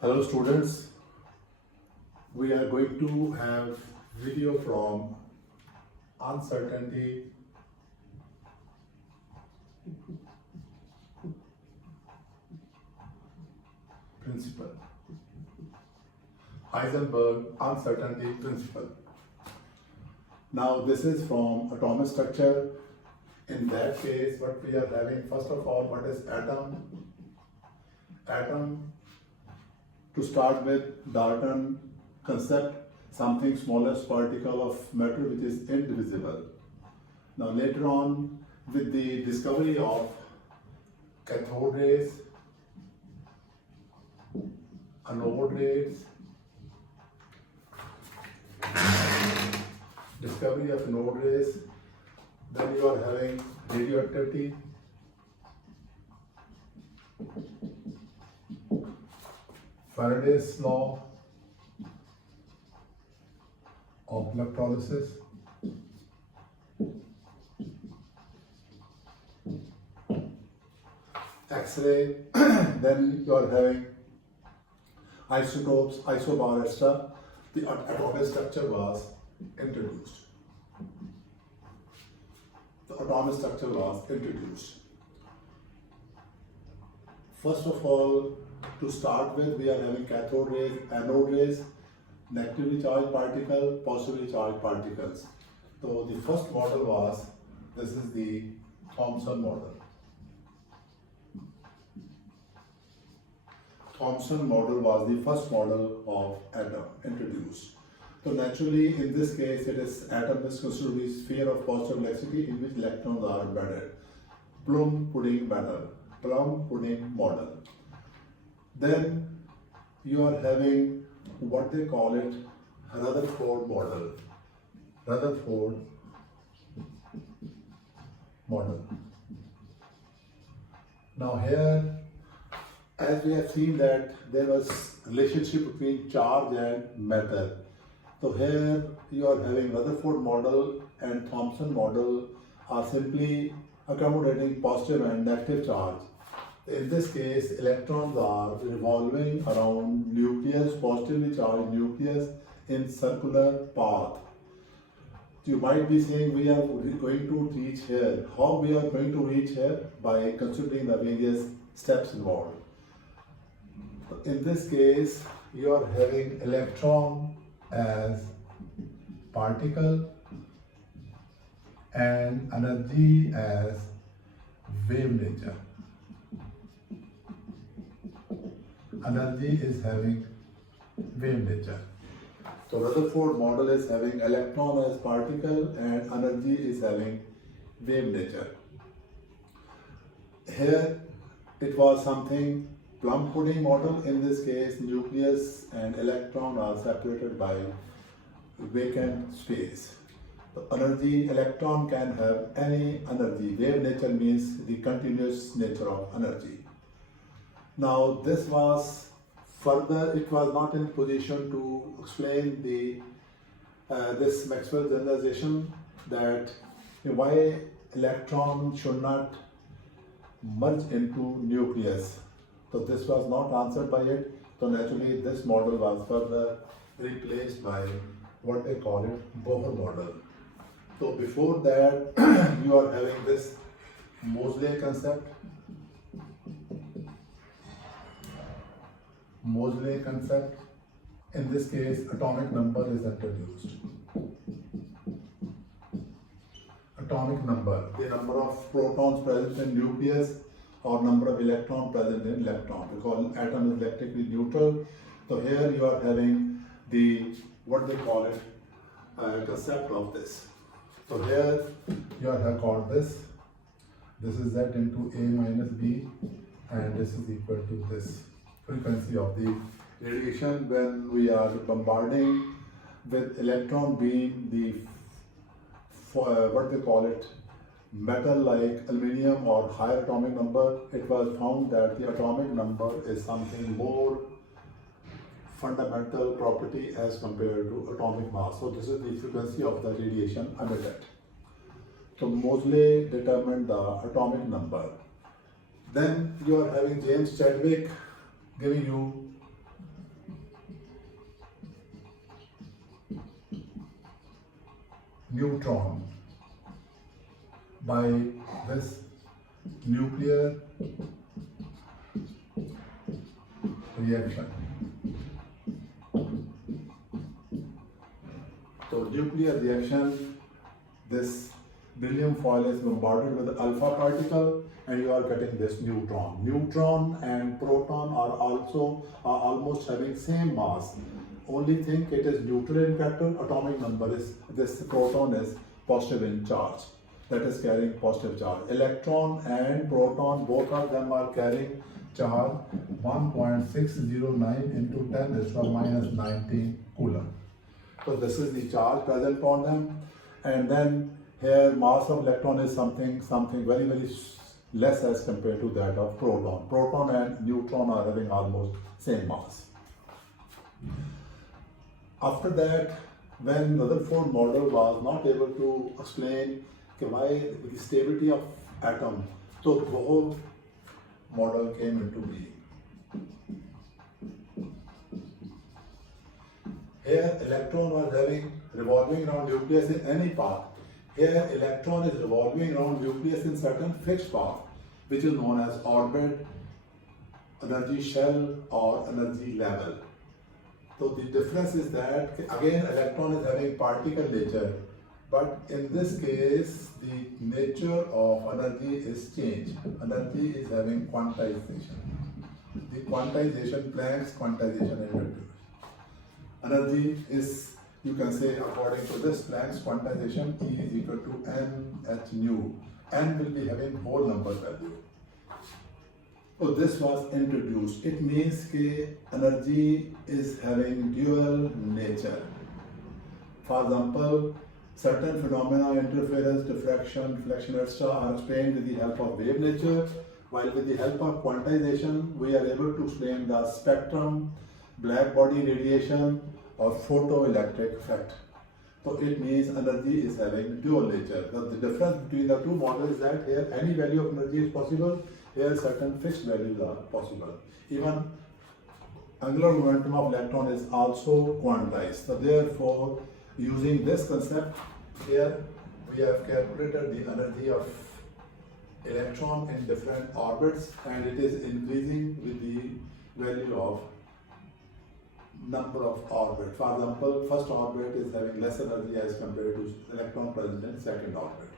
Hello students, we are going to have video from uncertainty principle, Heisenberg Uncertainty Principle. Now this is from atomic structure. In that case, what we are having, first of all, what is atom? Atom, to start with, Dalton concept, something smallest particle of matter which is indivisible. Now later on, with the discovery of cathode rays, anode rays, discovery of anode rays, then you are having radioactivity, Faraday's law of electrolysis, X-ray, then you are having isotopes, isobar, etc. The atomic structure was introduced. The atomic structure was introduced. First of all, to start with, we are having cathode rays, anode rays, negatively charged particle, positively charged particles. So the first model was, this is the Thomson model. Thomson model was the first model of atom introduced. So naturally, in this case, it is atom is considered to be a sphere of positive electricity in which electrons are embedded. Plum pudding model, plum pudding model. Then you are having what they call it Rutherford model. Rutherford model. Now here, as we have seen that there was relationship between charge and matter. So here you are having Rutherford model and Thomson model are simply accommodating positive and negative charge. In this case, electrons are revolving around nucleus, positively charged nucleus in circular path. You might be saying, we are going to reach here. How we are going to reach here? By considering the various steps involved. In this case, you are having electron as particle and energy as wave nature. Energy is having wave nature. So Rutherford model is having electron as particle and energy is having wave nature. Here it was something plum pudding model. In this case, nucleus and electron are separated by vacant space. The energy, electron can have any energy. Wave nature means the continuous nature of energy. Now this was further, it was not in position to explain the this Maxwell generalization that why electron should not merge into nucleus. So this was not answered by it. So naturally this model was further replaced by what they call it Bohr model. So before that you are having this Moseley concept. Moseley concept. In this case, atomic number is introduced. Atomic number, the number of protons present in nucleus or number of electrons present in electron, because atom is electrically neutral. So here you are having the, what they call it, concept of this. So here you have called this is Z into A minus B, and this is equal to this frequency of the radiation when we are bombarding with electron beam the what they call it metal like aluminium or higher atomic number. It was found that the atomic number is something more fundamental property as compared to atomic mass. So this is the frequency of the radiation emitted. So Moseley determined the atomic number. Then you are having James Chadwick giving you neutron by this nuclear reaction. So nuclear reaction, this beryllium foil is bombarded with the alpha particle and you are getting this neutron. Neutron and proton are almost having same mass. Only thing it is neutral in character, atomic number is, this proton is positive in charge, that is carrying positive charge. Electron and proton, both of them are carrying charge 1.609 into 10 raised to minus 19 coulomb. So this is the charge present on them, and then here mass of electron is something very less as compared to that of proton. Proton and neutron are having almost same mass. After that, when Rutherford model was not able to explain why the stability of atom, so the whole model came into being. Here electron was revolving around nucleus in any path. Here electron is revolving around nucleus in certain fixed path, which is known as orbit, energy shell or energy level. So the difference is that again electron is having particle nature, but in this case the nature of energy is changed. Energy is having quantization. The quantization, Planck's quantization introduced. Energy is, you can say according to this Planck's quantization, E is equal to NH nu. N will be having whole number value. So this was introduced. It means that energy is having dual nature. For example, certain phenomena, interference, diffraction, reflection, etc. are explained with the help of wave nature, while with the help of quantization, we are able to explain the spectrum, black body radiation, or photoelectric effect. So it means energy is having dual nature. The difference between the two models is that here any value of energy is possible, here certain fixed values are possible. Even angular momentum of electron is also quantized. So therefore, using this concept, here we have calculated the energy of electron in different orbits, and it is increasing with the value of number of orbits. For example, first orbit is having less energy as compared to electron present in second orbit.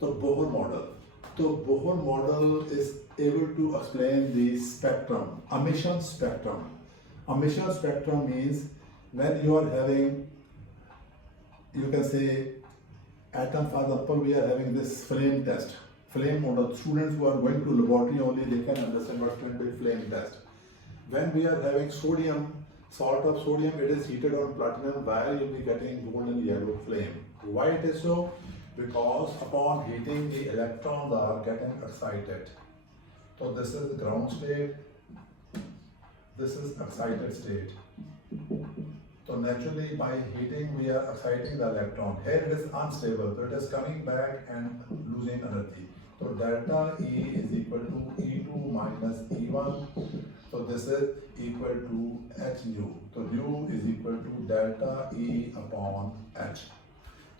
So Bohr model. So Bohr model is able to explain the spectrum, emission spectrum. Emission spectrum means when you are having, you can say, atom, for example, we are having this flame test. Flame model, students who are going to laboratory only, they can understand what can be flame test. When we are having sodium, salt of sodium, it is heated on platinum, where you will be getting golden yellow flame. Why it is so? Because upon heating, the electrons are getting excited. So this is ground state, this is excited state. So naturally by heating we are exciting the electron. Here it is unstable, so it is coming back and losing energy. So delta E is equal to E2 minus E1. So this is equal to H nu. So nu is equal to delta E upon H.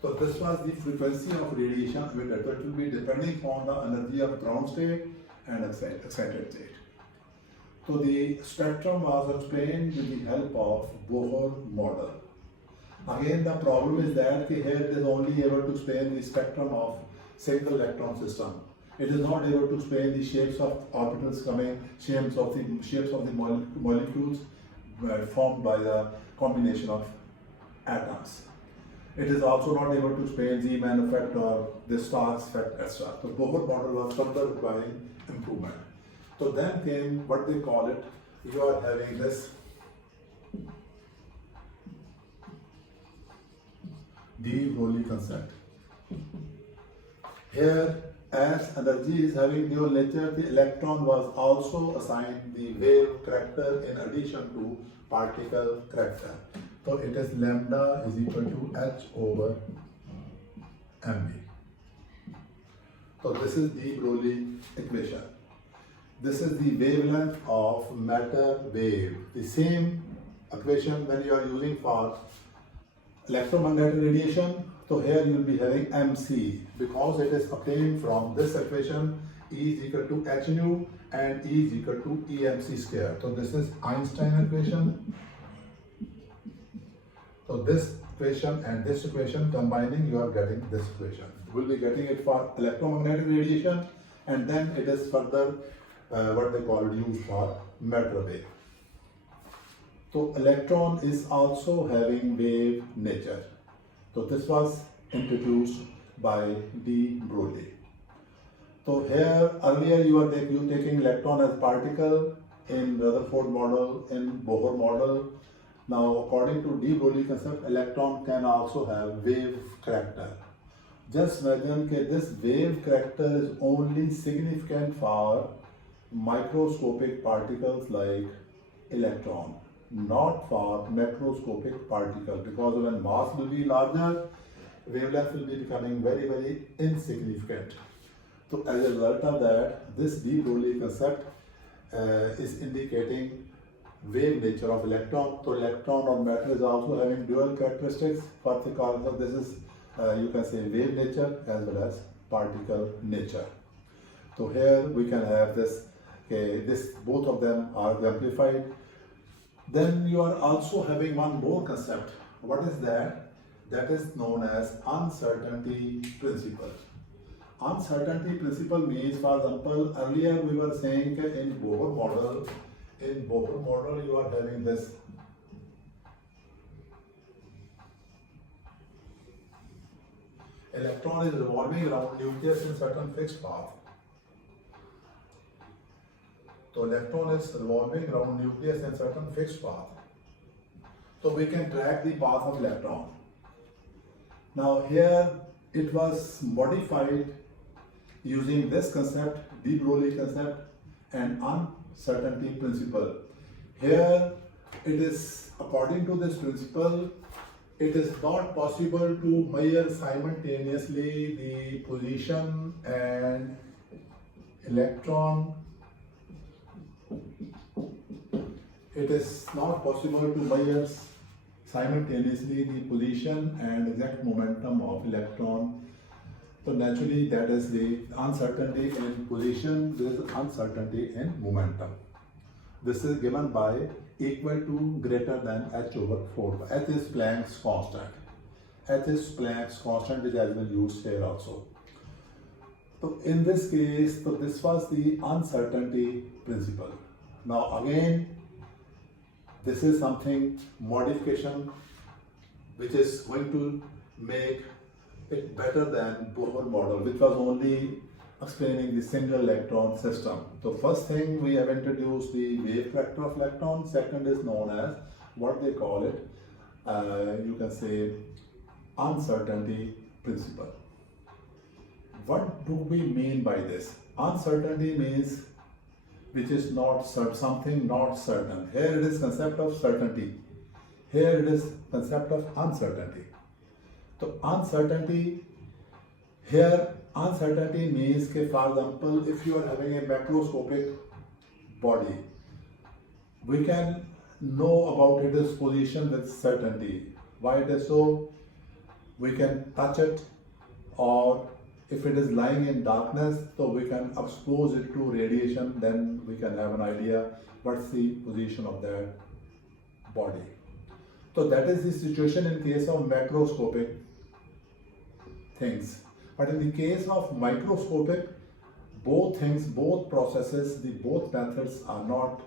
So this was the frequency of radiation emitted. So it will be depending on the energy of ground state and excited state. So the spectrum was explained with the help of Bohr model. Again, the problem is that here it is only able to explain the spectrum of single electron system. It is not able to explain the shapes of orbitals coming, shapes of the molecules formed by the combination of atoms. It is also not able to explain Z-man effect or the Stark's effect, etc. So Bohr model was further requiring improvement. So then came what they call it, you are having this de Broglie concept. Here, as energy is having dual nature, the electron was also assigned the wave character in addition to particle character. So it is lambda is equal to H over mv. So this is de Broglie equation. This is the wavelength of matter wave. The same equation when you are using for electromagnetic radiation. So So here you will be having mc because it is obtained from this equation, E is equal to h nu and E is equal to emc square. So this is Einstein equation. So this equation and this equation combining, you are getting this equation. You will be getting it for electromagnetic radiation, and then it is further what they call it used for matter wave. So electron is also having wave nature. So this was introduced by de Broglie. So here earlier you were taking electron as particle in Rutherford model, in Bohr model. Now according to de Broglie concept, electron can also have wave character. Just imagine that this wave character is only significant for microscopic particles like electron, not for macroscopic particle, because when mass will be larger, wavelength will be becoming very, very insignificant. So as a result of that, this de Broglie concept is indicating wave nature of electron. So electron or matter is also having dual characteristics. For the cause of this is you can say wave nature as well as particle nature. So here we can have this. Okay, this both of them are amplified. Then you are also having one more concept. What is that? That is known as uncertainty principle. Uncertainty principle means, for example, earlier we were saying that in Bohr model you are having this electron is revolving around nucleus in certain fixed path. So electron is revolving around nucleus in certain fixed path. So we can track the path of electron. Now here it was modified using this concept, de Broglie concept and uncertainty principle. Here it is, according to this principle, it is not possible to measure simultaneously the position and electron. It is not possible to measure simultaneously the position and exact momentum of electron. So naturally that is the uncertainty in position, there is uncertainty in momentum. This is given by equal to greater than h over 4. H is Planck's constant. H is Planck's constant, which has been used here also. So in this case, so this was the uncertainty principle. Now again, this is something modification which is going to make it better than Bohr model, which was only explaining the single electron system. So first thing, we have introduced the wave character of electron. Second is known as what they call it, you can say uncertainty principle. What do we mean by this? Uncertainty means which is not something not certain. Here it is concept of certainty. Here it is concept of uncertainty. So uncertainty, here uncertainty means that, for example, if you are having a macroscopic body, we can know about its position with certainty. Why it is so? We can touch it, or if it is lying in darkness, so we can expose it to radiation, then we can have an idea what's the position of that body. So that is the situation in case of macroscopic things. But in the case of microscopic, both things, both processes, both methods are not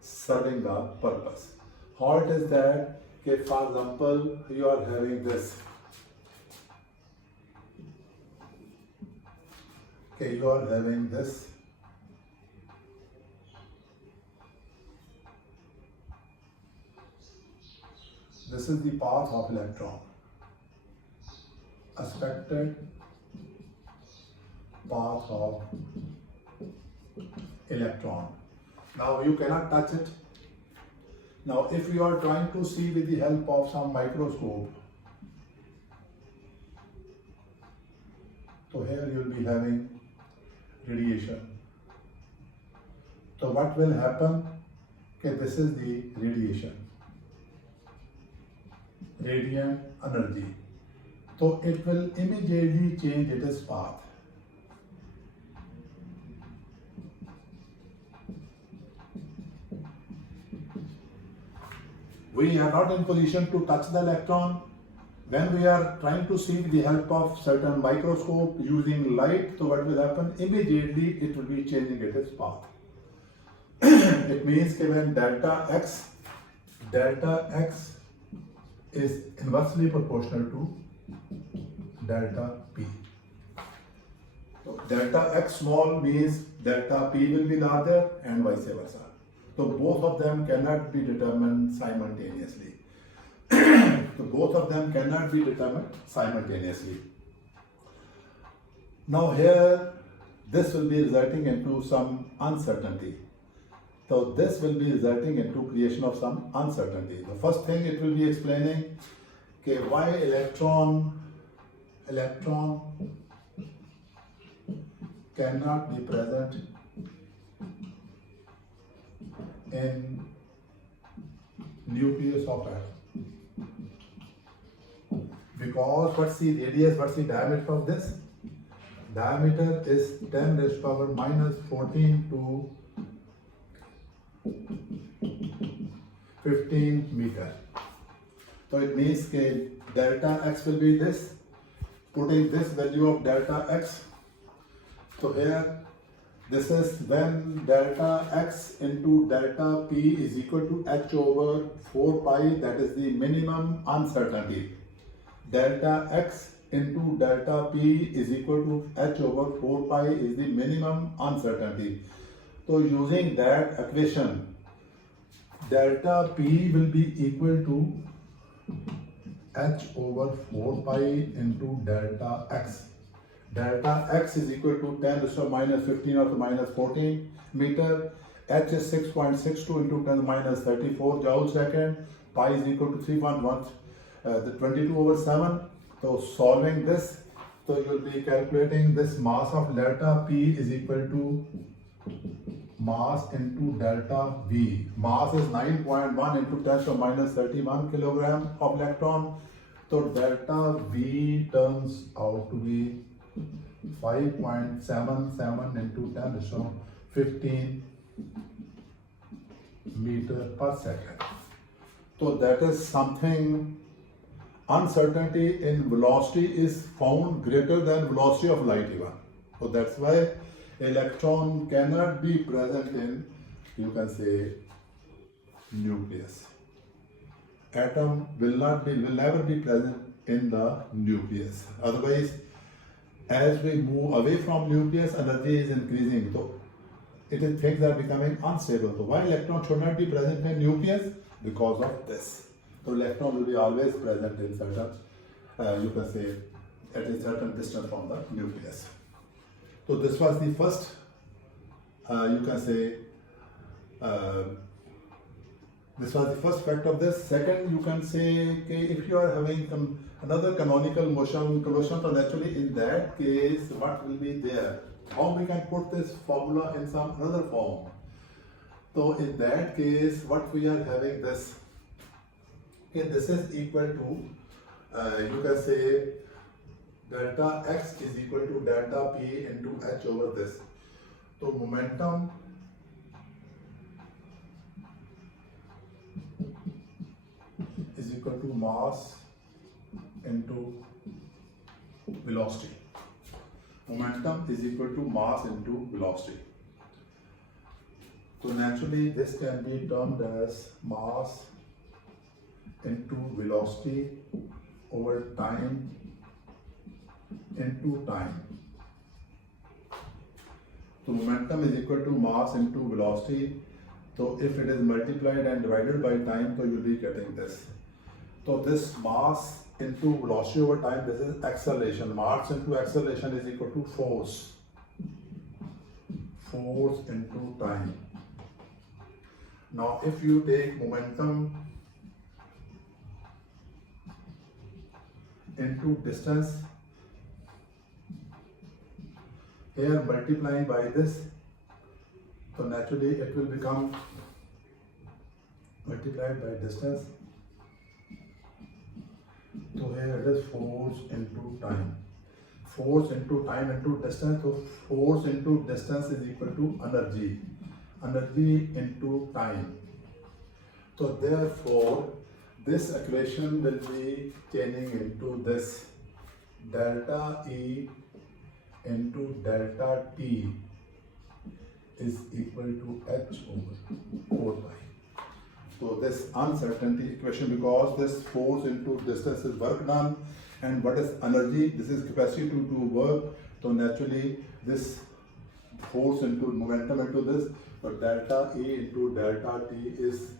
serving the purpose. How it is that, okay, for example, you are having this. Okay, you are having this. This is the path of electron. Expected path of electron. Now you cannot touch it. Now if you are trying to see with the help of some microscope, so here you will be having radiation. So what will happen? Okay, this is the radiation, radiant energy. so it will immediately change its path. We are not in position to touch the electron. When we are trying to see with the help of certain microscope using light, so what will happen? Immediately it will be changing its path. It means that when delta x is inversely proportional to delta p. So delta x small means delta p will be larger and vice versa. So both of them cannot be determined simultaneously. So both of them cannot be determined simultaneously. Now here, this will be resulting into some uncertainty. So this will be resulting into creation of some uncertainty. The first thing it will be explaining, okay, why electron cannot be present in nucleus of atom. Because what's the radius, what's the diameter of this? Diameter is 10 raised to power minus 14 to 15 meter. So it means that delta x will be this. Putting this value of delta x. So here, this is when delta x into delta p is equal to h over 4 pi, that is the minimum uncertainty. Delta x into delta p is equal to h over 4 pi is the minimum uncertainty. So using that equation, delta p will be equal to h over 4 pi into delta x. Delta x is equal to 10 to the minus 15 or to minus 14 meter. H is 6.62 into 10 to the minus 34 joule second. Pi is equal to 3.1, the 22 over 7. So solving this, so you will be calculating this mass of delta P is equal to mass into delta V. Mass is 9.1 into 10 to the minus 31 kilogram of electron. So delta V turns out to be 5.77 into 10 to the 15 meter per second. So that is something. Uncertainty in velocity is found greater than velocity of light even. So that's why electron cannot be present in, you can say, nucleus. Atom will never be present in the nucleus. Otherwise, as we move away from nucleus, energy is increasing. So things are becoming unstable. So why electron should not be present in nucleus? Because of this. So electron will be always present in certain, you can say, at a certain distance from the nucleus. So this was the first, you can say, this was the first fact of this. Second, you can say, okay, if you are having another canonical motion, so naturally in that case, what will be there? How we can put this formula in some other form? So in that case, what we are having this. Okay, this is equal to, you can say, delta x is equal to delta p into h over this. So momentum is equal to mass into velocity. Momentum is equal to mass into velocity. So naturally this can be termed as mass into velocity over time into time. So momentum is equal to mass into velocity. So if it is multiplied and divided by time, so you will be getting this. So this mass into velocity over time, this is acceleration. Mass into acceleration is equal to force. Force into time. Now if you take momentum into distance, here multiplying by this, so naturally it will become multiplied by distance. So here it is force into time. Force into time into distance. So force into distance is equal to energy. Energy into time. So therefore, this equation will be changing into this delta E into delta T is equal to H over 4 pi. So this uncertainty equation, because this force into distance is work done, and what is energy? This is capacity to do work. So naturally this force into momentum into this, but delta E into delta T is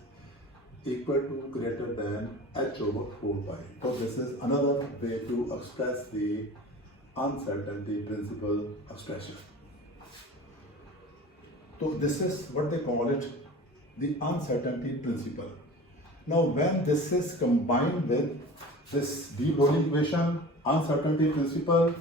equal to greater than H over 4 pi. So this is another way to express the uncertainty principle expression. So this is what they call it, the uncertainty principle. Now when this is combined with this de-Broglie equation, uncertainty principle,